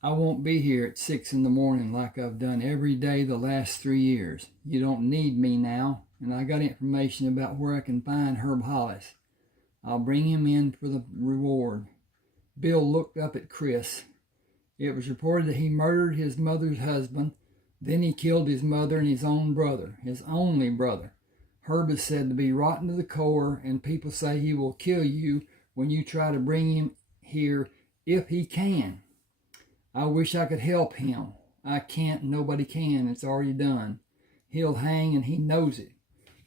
I won't be here at 6 in the morning like I've done every day the last 3 years. You don't need me now, and I got information about where I can find Herb Hollis. I'll bring him in for the reward." Bill looked up at Chris. It was reported that he murdered his mother's husband. Then he killed his mother and his own brother, his only brother. Herb is said to be rotten to the core, and people say he will kill you when you try to bring him here if he can. I wish I could help him. I can't. Nobody can. It's already done. He'll hang, and he knows it.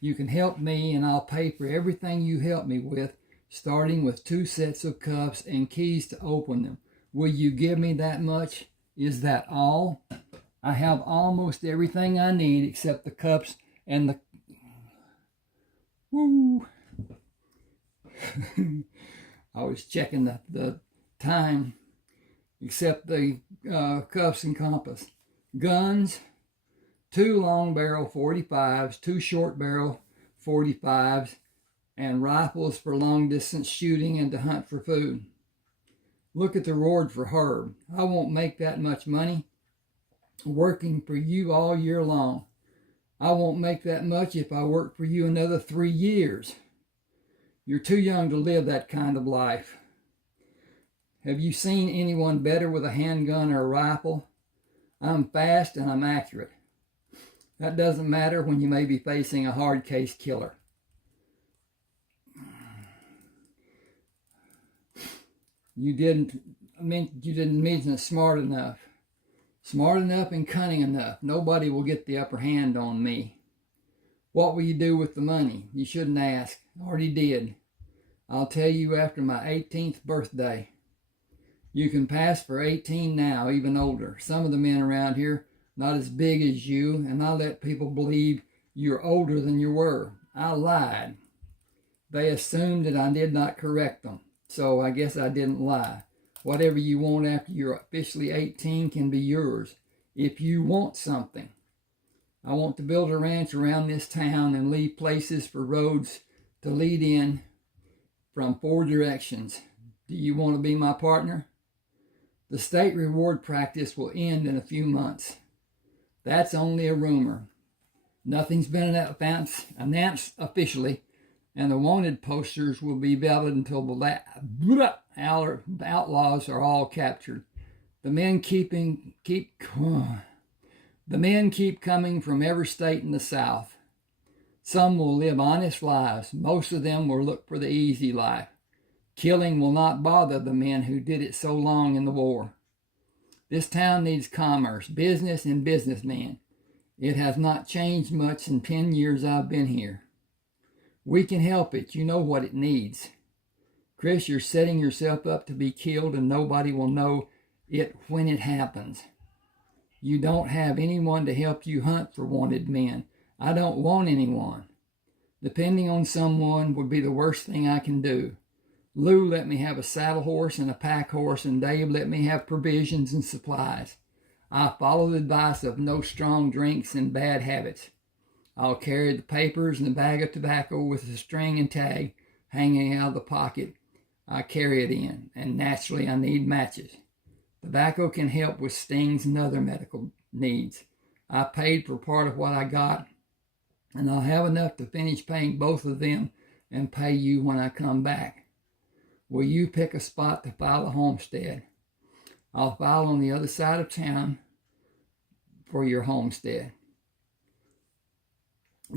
You can help me, and I'll pay for everything you help me with, starting with 2 sets of cuffs and keys to open them. Will you give me that much? Is that all? I have almost everything I need except the cuffs and the... Woo! I was checking the time, except the cuffs and compass. Guns, 2 long barrel 45s, 2 short barrel 45s, and rifles for long distance shooting and to hunt for food. Look at the reward for Herb. I won't make that much money working for you all year long. I won't make that much if I work for you another 3 years. You're too young to live that kind of life. Have you seen anyone better with a handgun or a rifle? I'm fast and I'm accurate. That doesn't matter when you may be facing a hard case killer. You didn't mention smart enough. Smart enough and cunning enough. Nobody will get the upper hand on me. What will you do with the money? You shouldn't ask. Already did. I'll tell you after my 18th birthday. You can pass for 18 now, even older. Some of the men around here, not as big as you, and I let people believe you're older than you were. I lied. They assumed that I did not correct them, so I guess I didn't lie. Whatever you want after you're officially 18 can be yours, if you want something. I want to build a ranch around this town and leave places for roads to lead in from 4 directions. Do you want to be my partner? The state reward practice will end in a few months. That's only a rumor. Nothing's been announced officially, and the wanted posters will be valid until the outlaws are all captured. The men keep coming from every state in the South. Some will live honest lives. Most of them will look for the easy life. Killing will not bother the men who did it so long in the war. This town needs commerce, business, and businessmen. It has not changed much in 10 years I've been here. We can help it. You know what it needs. Chris, you're setting yourself up to be killed, and nobody will know it when it happens. You don't have anyone to help you hunt for wanted men. I don't want anyone. Depending on someone would be the worst thing I can do. Lou let me have a saddle horse and a pack horse, and Dave let me have provisions and supplies. I follow the advice of no strong drinks and bad habits. I'll carry the papers and a bag of tobacco with a string and tag hanging out of the pocket I carry it in, and naturally I need matches. Tobacco can help with stings and other medical needs. I paid for part of what I got, and I'll have enough to finish paying both of them and pay you when I come back. Will you pick a spot to file a homestead? I'll file on the other side of town for your homestead.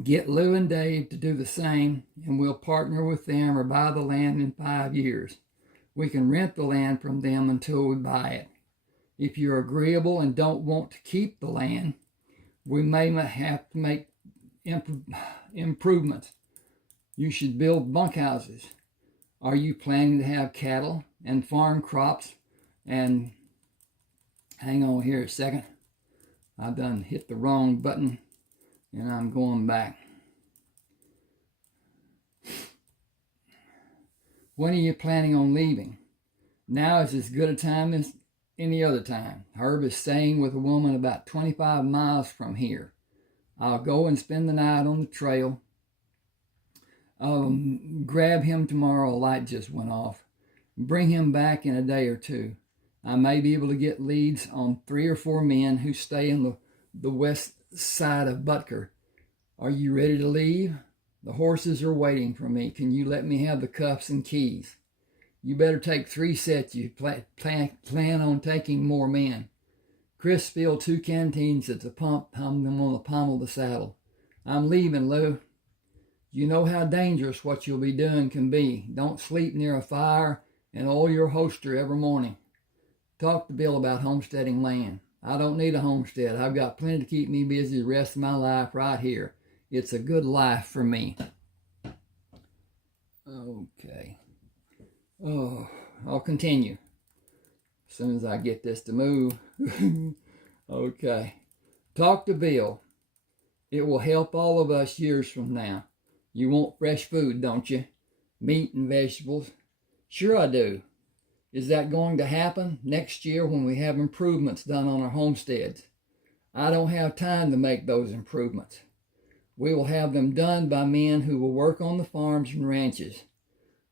Get Lou and Dave to do the same, and we'll partner with them or buy the land in 5 years. We can rent the land from them until we buy it. If you're agreeable and don't want to keep the land, we may have to make improvements. You should build bunkhouses. Are you planning to have cattle and farm crops? And hang on here a second. I done hit the wrong button, and I'm going back. When are you planning on leaving? Now is as good a time as any other time. Herb is staying with a woman about 25 miles from here. I'll go and spend the night on the trail. Grab him tomorrow. A light just went off. Bring him back in a day or two. I may be able to get leads on 3 or 4 men who stay in the west side of Butker. Are you ready to leave? The horses are waiting for me. Can you let me have the cuffs and keys? You better take 3 sets. You plan on taking more men. Chris filled 2 canteens at the pump, hung them on the pommel of the saddle. I'm leaving, Lou. You know how dangerous what you'll be doing can be. Don't sleep near a fire and oil your holster every morning. Talk to Bill about homesteading land. I don't need a homestead. I've got plenty to keep me busy the rest of my life right here. It's a good life for me. Okay. Oh, I'll continue as soon as I get this to move. Okay. Talk to Bill. It will help all of us years from now. You want fresh food, don't you? Meat and vegetables. Sure I do. Is that going to happen next year when we have improvements done on our homesteads? I don't have time to make those improvements. We will have them done by men who will work on the farms and ranches.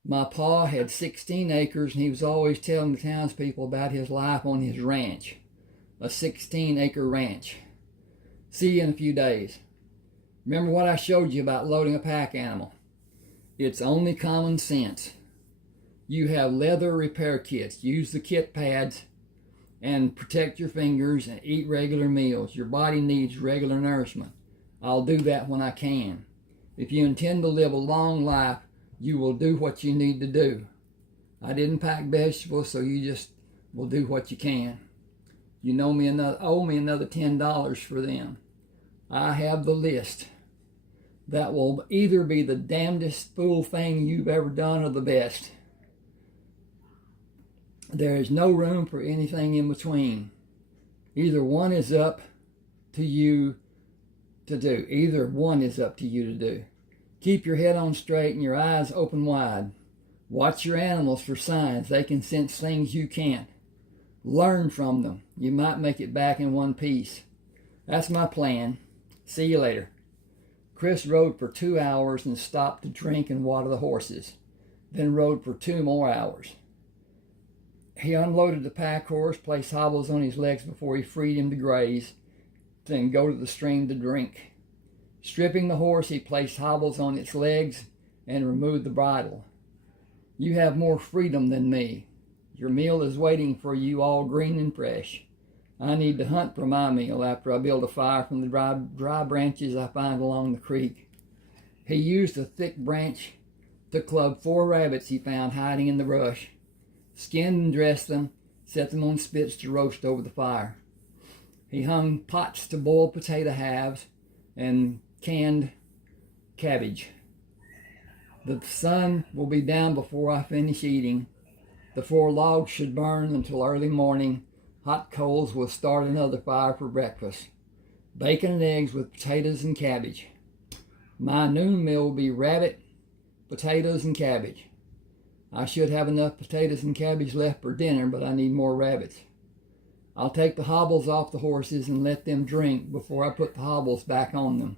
My pa had 16 acres and he was always telling the townspeople about his life on his ranch, a 16-acre ranch. See you in a few days. Remember what I showed you about loading a pack animal? It's only common sense. You have leather repair kits. Use the kit pads and protect your fingers and eat regular meals. Your body needs regular nourishment. I'll do that when I can. If you intend to live a long life, you will do what you need to do. I didn't pack vegetables, so you just will do what you can. You owe me another $10 for them. I have the list. That will either be the damnedest fool thing you've ever done or the best. There is no room for anything in between. Either one is up to you to do. Either one is up to you to do. Keep your head on straight and your eyes open wide. Watch your animals for signs. They can sense things you can't. Learn from them. You might make it back in one piece. That's my plan. See you later. Chris rode for 2 hours and stopped to drink and water the horses. Then rode for 2 more hours. He unloaded the pack horse, placed hobbles on his legs before he freed him to graze, then go to the stream to drink. Stripping the horse, he placed hobbles on its legs and removed the bridle. You have more freedom than me. Your meal is waiting for you, all green and fresh. I need to hunt for my meal after I build a fire from the dry branches I find along the creek. He used a thick branch to club 4 rabbits he found hiding in the brush, skinned and dressed them, set them on spits to roast over the fire. He hung pots to boil potato halves and canned cabbage. The sun will be down before I finish eating. The 4 logs should burn until early morning. Hot coals will start another fire for breakfast. Bacon and eggs with potatoes and cabbage. My noon meal will be rabbit, potatoes, and cabbage. I should have enough potatoes and cabbage left for dinner, but I need more rabbits. I'll take the hobbles off the horses and let them drink before I put the hobbles back on them.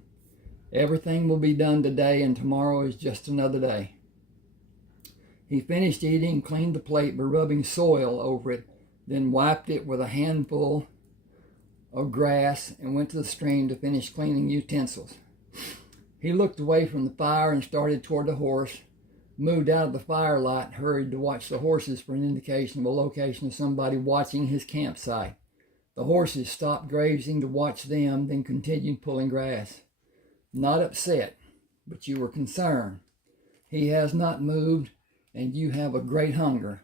Everything will be done today, and tomorrow is just another day. He finished eating and cleaned the plate by rubbing soil over it, then wiped it with a handful of grass and went to the stream to finish cleaning utensils. He looked away from the fire and started toward the horse, moved out of the firelight and hurried to watch the horses for an indication of a location of somebody watching his campsite. The horses stopped grazing to watch them, then continued pulling grass. Not upset, but you were concerned. He has not moved, and you have a great hunger.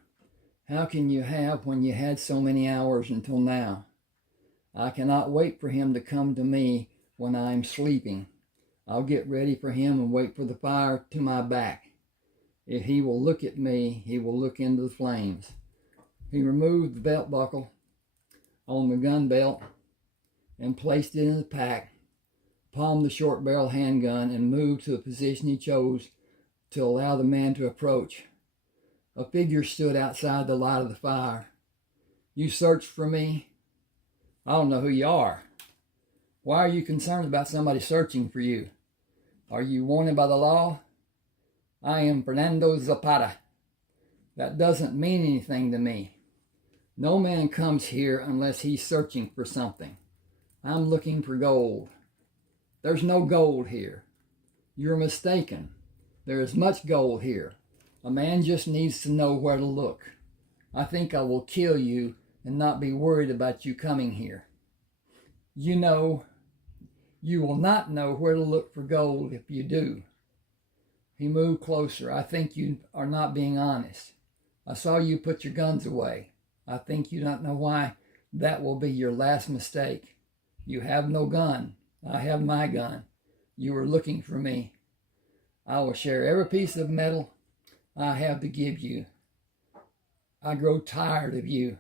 How can you have when you had so many hours until now? I cannot wait for him to come to me when I am sleeping. I'll get ready for him and wait for the fire to my back. If he will look at me, he will look into the flames. He removed the belt buckle on the gun belt and placed it in the pack, palmed the short barrel handgun, and moved to the position he chose to allow the man to approach. A figure stood outside the light of the fire. You searched for me? I don't know who you are. Why are you concerned about somebody searching for you? Are you wanted by the law? I am Fernando Zapata. That doesn't mean anything to me. No man comes here unless he's searching for something. I'm looking for gold. There's no gold here. You're mistaken. There is much gold here. A man just needs to know where to look. I think I will kill you and not be worried about you coming here. You will not know where to look for gold if you do. He moved closer. I think you are not being honest. I saw you put your guns away. I think you don't know why that will be your last mistake. You have no gun. I have my gun. You were looking for me. I will share every piece of metal I have to give you. I grow tired of you.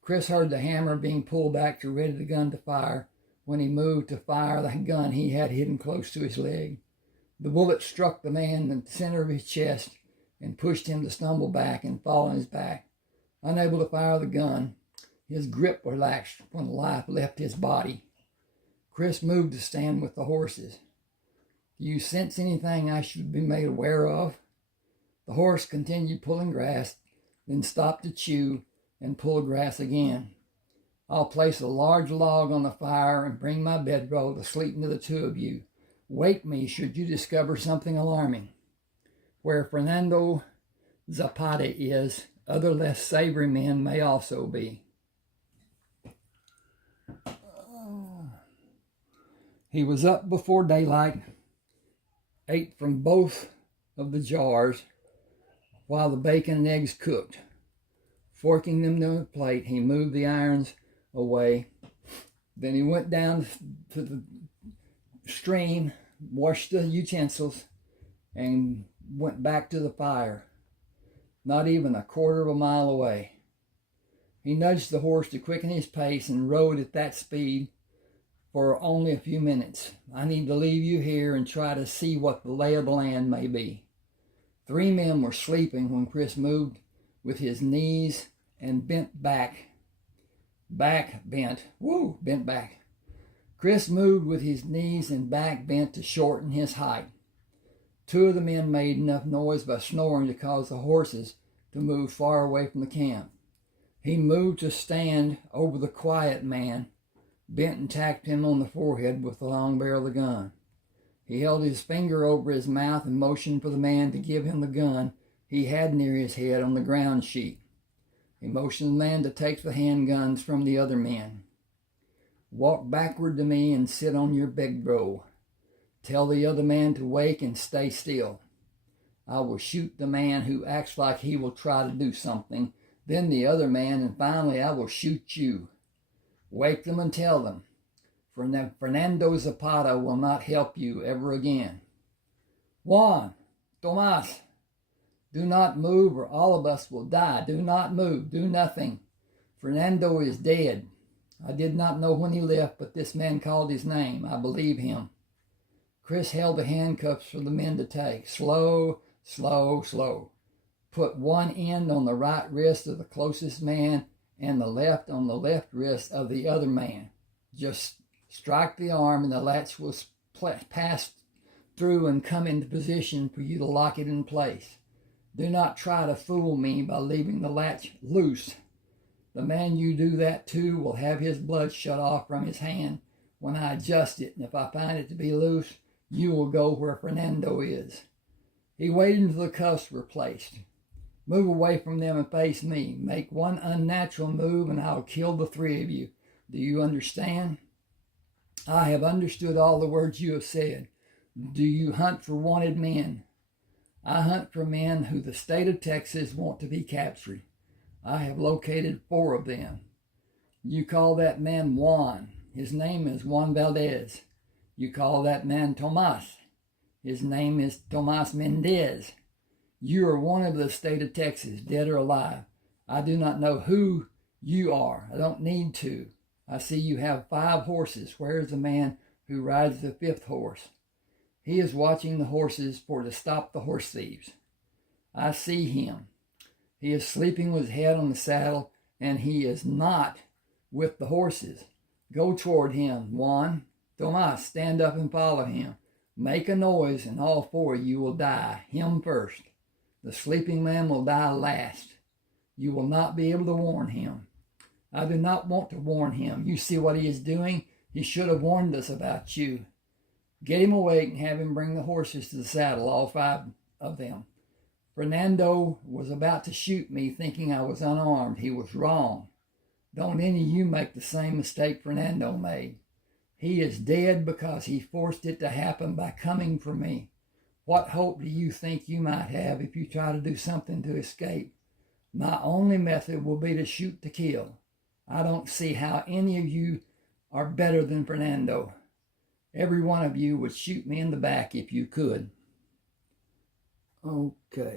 Chris heard the hammer being pulled back to ready the gun to fire. When he moved to fire the gun he had hidden close to his leg. The bullet struck the man in the center of his chest and pushed him to stumble back and fall on his back. Unable to fire the gun, his grip relaxed when life left his body. Chris moved to stand with the horses. Do you sense anything I should be made aware of? The horse continued pulling grass, then stopped to chew and pull grass again. I'll place a large log on the fire and bring my bedroll to sleep into the two of you. Wake me should you discover something alarming. Where Fernando Zapata is, other less savory men may also be. He was up before daylight, ate from both of the jars while the bacon and eggs cooked. Forking them to a plate, he moved the irons away. Then he went down to the stream, washed the utensils, and went back to the fire, not even a quarter of a mile away. He nudged the horse to quicken his pace and rode at that speed for only a few minutes. I need to leave you here and try to see what the lay of the land may be. 3 men were sleeping when Chris moved with his knees and bent back. Bent back. Chris moved with his knees and back bent to shorten his height. 2 of the men made enough noise by snoring to cause the horses to move far away from the camp. He moved to stand over the quiet man, bent and tapped him on the forehead with the long barrel of the gun. He held his finger over his mouth and motioned for the man to give him the gun he had near his head on the ground sheet. He motioned the man to take the handguns from the other men. Walk backward to me and sit on your bedroll. Tell the other man to wake and stay still. I will shoot the man who acts like he will try to do something, then the other man, and finally I will shoot you. Wake them and tell them, Fernando Zapata will not help you ever again. Juan, Tomas, do not move or all of us will die. Do not move, do nothing. Fernando is dead. I did not know when he left, but this man called his name. I believe him. Chris held the handcuffs for the men to take. Slow, slow, slow. Put one end on the right wrist of the closest man and the left on the left wrist of the other man. Just strike the arm and the latch will pass through and come into position for you to lock it in place. Do not try to fool me by leaving the latch loose. The man you do that to will have his blood shut off from his hand when I adjust it, and if I find it to be loose, you will go where Fernando is. He waited until the cuffs were placed. Move away from them and face me. Make one unnatural move and I'll kill the 3 of you. Do you understand? I have understood all the words you have said. Do you hunt for wanted men? I hunt for men who the state of Texas want to be captured. I have located 4 of them. You call that man Juan. His name is Juan Valdez. You call that man Tomas. His name is Tomas Mendez. You are one of the state of Texas, dead or alive. I do not know who you are. I don't need to. I see you have 5 horses. Where is the man who rides the 5th horse? He is watching the horses to stop the horse thieves. I see him. He is sleeping with his head on the saddle, and he is not with the horses. Go toward him, Juan. Tomas, stand up and follow him. Make a noise, and all 4 of you will die. Him first. The sleeping man will die last. You will not be able to warn him. I do not want to warn him. You see what he is doing? He should have warned us about you. Get him awake and have him bring the horses to the saddle, all 5 of them. Fernando was about to shoot me thinking I was unarmed. He was wrong. Don't any of you make the same mistake Fernando made. He is dead because he forced it to happen by coming for me. What hope do you think you might have if you try to do something to escape? My only method will be to shoot to kill. I don't see how any of you are better than Fernando. Every one of you would shoot me in the back if you could. Okay.